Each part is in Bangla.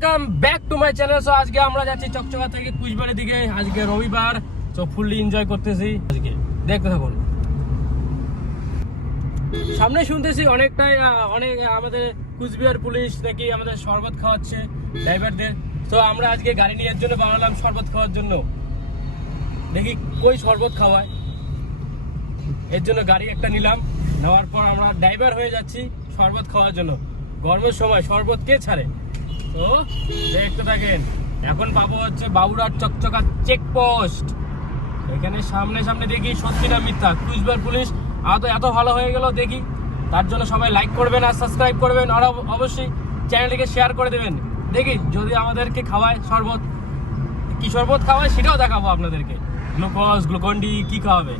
Welcome back to my channel. So আজকে আমরা যাচ্ছি চকচকা থেকে কুচবিহারের দিকে। আজকে রবিবার, তো ফুললি এনজয় করতেছি। আজকে দেখতে থাকুন। সামনে শুনতেছি অনেক আমাদের কুচবিহার পুলিশ নাকি আমাদের শরবত খাওয়াচ্ছে ড্রাইভারদের। তো আমরা আজকে গাড়ি নেওয়ার জন্য বানালাম শরবত খাওয়ার জন্য। দেখি কই শরবত খাওয়ায়, এর জন্য গাড়ি একটা নিলাম। নেওয়ার পর আমরা ড্রাইভার হয়ে যাচ্ছি শরবত খাওয়ার জন্য। গরমের সময় শরবত কে ছাড়ে? তো দেখতে থাকেন। এখন পাবো হচ্ছে বাবুরাট চকচকা চেকপোস্ট। এখানে সামনে সামনে দেখি সত্যি না মিথ্যা কুচবিহার পুলিশ এত ভালো হয়ে গেল দেখি। তার জন্য সবাই লাইক করবেন আর সাবস্ক্রাইব করবেন, আর অবশ্যই চ্যানেলটিকে শেয়ার করে দেবেন। দেখি যদি আমাদেরকে খাওয়ায় শরবত, কি শরবত খাওয়ায় সেটাও দেখাবো আপনাদেরকে। গ্লুকোজ, গ্লুকন্ডি কি খাওয়াবে।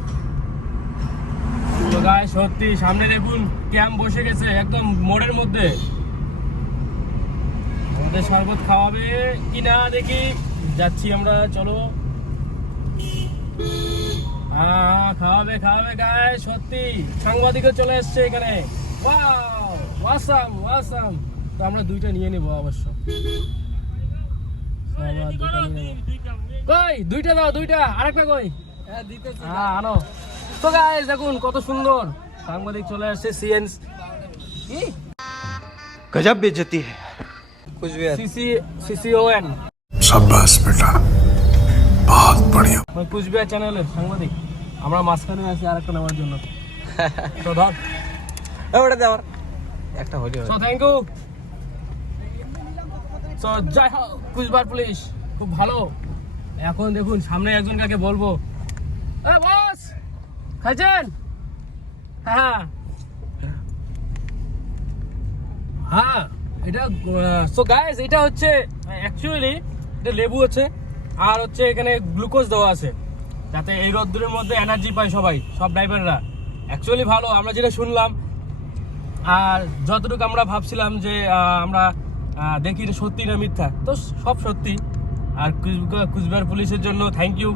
তো গায়ে সত্যি সামনে দেখুন ক্যাম্প বসে গেছে একদম মোড়ের মধ্যে। আমাদের শরবত খাওয়াবে কিনা দেখি, যাচ্ছি আমরা। চলো, খাওয়াবে গায়ে সত্যি। সাংবাদিকও চলে এসছে এখানে। ওয়াসাম। তো আমরা দুইটা নিয়ে নিবো অবশ্য। কই দুইটা দাও, দুইটা। আরেকটা কই? হ্যাঁ আনো। তো গাইস দেখুন কত সুন্দর সাংবাদিক চলে আসছে। সিএনস কি गजब बेइज्जती है कुचबिहार सीसीओएन। शाबाश बेटा, बहुत बढ़िया। কুচবিহার চ্যানেলের সাংবাদিক। আমরা মাঝখানে আছি আরেকটা নেওয়ার জন্য। তো ধর ওটা দে আমার একটা হলি। So thank you. সো জয় হোক কুচবিহার পুলিশ, খুব ভালো। এখন দেখুন সামনে একজন কাকে বলবো, বস খাইছেন? হ্যাঁ হ্যাঁ এটা সো গাইস এটা হচ্ছে অ্যাকচুয়ালি এটা লেবু হচ্ছে, আর হচ্ছে এখানে গ্লুকোজ দেওয়া আছে যাতে এই রোদ্দুরের মধ্যে এনার্জি পায় সব ড্রাইভাররা। অ্যাকচুয়ালি ভালো আমরা যেটা শুনলাম, আর যতটুকু আমরা ভাবছিলাম যে আমরা দেখি এটা সত্যি না মিথ্যা, তো সব সত্যি। আর কুচবিহার পুলিশের জন্য থ্যাংক ইউ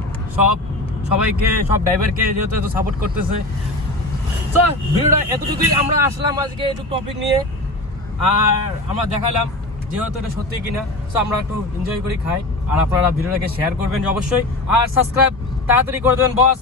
সবাইকে, সব ড্রাইভারকে যেহেতু এত সাপোর্ট করতেছে। তো ভিডিওটা এতটুকুই, আমরা আসলাম আজকে একটু টপিক নিয়ে, আর আমরা দেখালাম যেহেতু এটা সত্যি কিনা। সো আমরা একটু এনজয় করি, খাই। আর আপনারা ভিডিওটাকে শেয়ার করবেন অবশ্যই, আর সাবস্ক্রাইব তাড়াতাড়ি করে দেবেন বস।